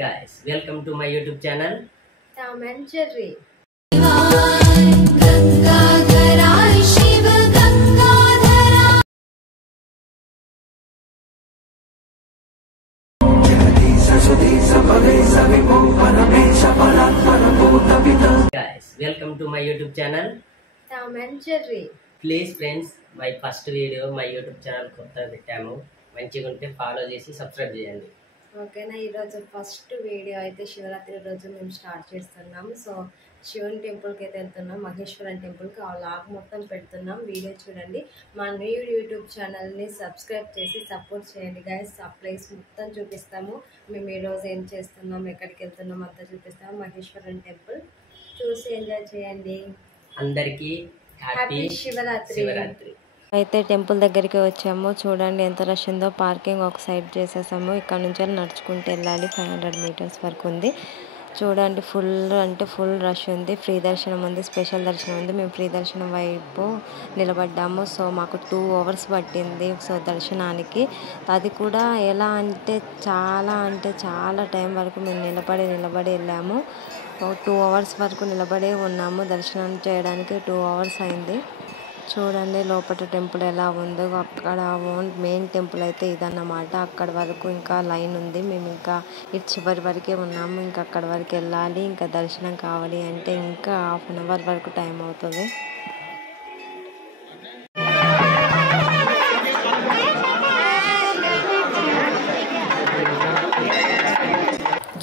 Guys, welcome to my YouTube channel. Tom and Jerry. Guys, welcome to my YouTube channel. Tom and Jerry. Please friends, my first video my YouTube channel కొత్తగా పెట్టాము. మంచిగా ఉంటే follow చేసి subscribe చేయండి. ఓకేనా, ఈరోజు first video అయితే శివరాత్రి రోజు మేము స్టార్ట్ చేస్తున్నాం. సో శివుని టెంపుల్కి అయితే వెళ్తున్నాం, మహేశ్వరన్ టెంపుల్కి. ఆ లాగ్ మొత్తం పెడుతున్నాం, వీడియో చూడండి. మా న్యూ యూట్యూబ్ ఛానల్ని సబ్స్క్రైబ్ చేసి సపోర్ట్ చేయండి గైస్. ఆ ప్లేస్ మొత్తం చూపిస్తాము. మేము ఈరోజు ఏం చేస్తున్నాం, ఎక్కడికి వెళ్తున్నాం అంతా చూపిస్తాము. మహేశ్వరన్ టెంపుల్ చూసి ఎంజాయ్ చేయండి. అందరికీ హ్యాపీ శివరాత్రి. అయితే టెంపుల్ దగ్గరికి వచ్చాము. చూడండి ఎంత రష్ ఉందో. పార్కింగ్ ఒక సైడ్ చేసేసాము. ఇక్కడ నుంచి నడుచుకుంటూ వెళ్ళాలి. 500 మీటర్స్ వరకు ఉంది. చూడండి ఫుల్ అంటే ఫుల్ రష్ ఉంది. ఫ్రీ దర్శనం ఉంది, స్పెషల్ దర్శనం ఉంది. మేము ఫ్రీ దర్శనం వైపు నిలబడ్డాము. సో మాకు 2 hours పట్టింది సో దర్శనానికి. అది కూడా ఎలా అంటే చాలా టైం వరకు మేము నిలబడి వెళ్ళాము. 2 hours వరకు నిలబడే ఉన్నాము. దర్శనం చేయడానికి 2 hours అయింది. చూడండి లోపల టెంపుల్ ఎలా ఉందో. అక్కడ మెయిన్ టెంపుల్ అయితే ఇదన్నమాట. అక్కడ వరకు ఇంకా లైన్ ఉంది. మేము ఇంకా ఇటు చివరి వరకే ఉన్నాము. ఇంకా అక్కడ వరకు వెళ్ళాలి. ఇంకా దర్శనం కావాలి అంటే ఇంకా 1/2 hour వరకు టైం అవుతుంది.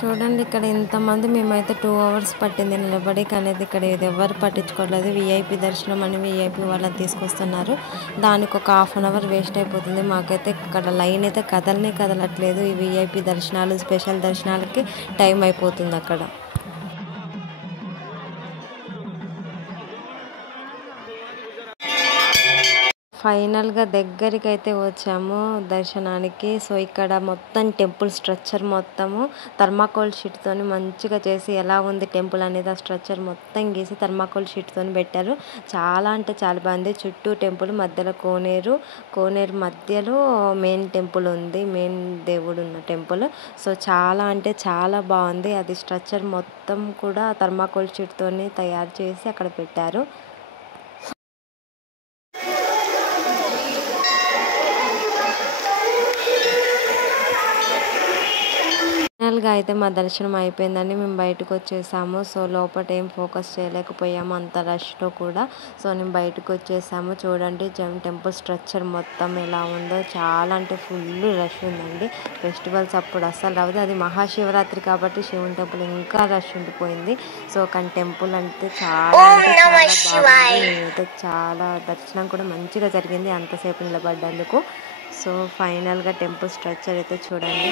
చూడండి ఇక్కడ ఇంతమంది, మేమైతే 2 hours పట్టింది నిలబడి. కానీ ఇక్కడ ఇది ఎవరు పట్టించుకోవట్లేదు. విఐపి దర్శనం అని విఐపి వాళ్ళని తీసుకొస్తున్నారు. దానికి ఒక 1/2 hour వేస్ట్ అయిపోతుంది. మాకైతే ఇక్కడ లైన్ అయితే కదలట్లేదు. ఈ విఐపి దర్శనాలు, స్పెషల్ దర్శనాలకి టైం అయిపోతుంది అక్కడ. ఫైనల్గా దగ్గరికి అయితే వచ్చాము దర్శనానికి. సో ఇక్కడ మొత్తం టెంపుల్ స్ట్రక్చర్ మొత్తము థర్మాకోల్ షీట్తో మంచిగా చేసి ఎలా ఉంది టెంపుల్ అనేది ఆ స్ట్రక్చర్ మొత్తం గీసి థర్మాకోల్ షీట్తో పెట్టారు. చాలా అంటే చాలా బాగుంది. చుట్టూ టెంపుల్, మధ్యలో కోనేరు మధ్యలో మెయిన్ టెంపుల్ ఉంది, మెయిన్ దేవుడు ఉన్న టెంపుల్. సో చాలా అంటే చాలా బాగుంది. అది స్ట్రక్చర్ మొత్తం కూడా థర్మాకోల్ షీట్తో తయారు చేసి అక్కడ పెట్టారు. ఫైనల్గా అయితే మా దర్శనం అయిపోయిందండి. మేము బయటకు వచ్చేసాము. సో లోపల ఏం ఫోకస్ చేయలేకపోయాము అంత రష్లో కూడా. సో నేను బయటకు వచ్చేసాము. చూడండి టెంపుల్ స్ట్రక్చర్ మొత్తం ఎలా ఉందో. చాలా అంటే ఫుల్ రష్ ఉందండి. ఫెస్టివల్స్ అప్పుడు అస్సలు రావద్దు. అది మహాశివరాత్రి కాబట్టి శివుని టెంపుల్ ఇంకా రష్ ఉండిపోయింది. సో కానీ టెంపుల్ అంటే చాలా బాగుంది. నేనైతే చాలా దర్శనం కూడా మంచిగా జరిగింది అంతసేపు నిలబడ్డందుకు. సో ఫైనల్గా టెంపుల్ స్ట్రక్చర్ అయితే చూడండి.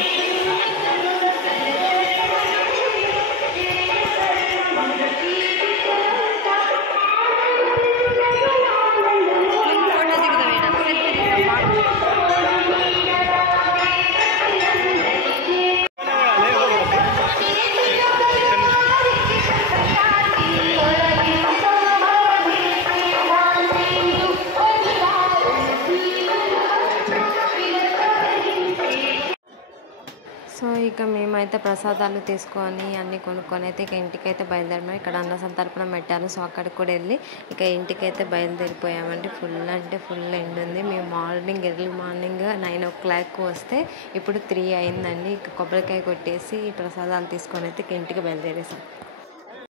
సో ఇక మేమైతే ప్రసాదాలు తీసుకొని అన్నీ కొనుక్కొని అయితే ఇక ఇంటికైతే బయలుదేరాము. ఇక్కడ అన్న సంతర్పణ పెట్టారు. సో అక్కడికి కూడా వెళ్ళి ఇక ఇంటికైతే బయలుదేరిపోయామండి. ఫుల్ అంటే ఫుల్ ఎండ్ ఉంది. మేము ఎర్లీ మార్నింగ్ 9 o'clock వస్తే ఇప్పుడు 3 అయిందండి. ఇక కొబ్బరికాయ కొట్టేసి ప్రసాదాలు తీసుకొని అయితే ఇంటికి బయలుదేరేసాం.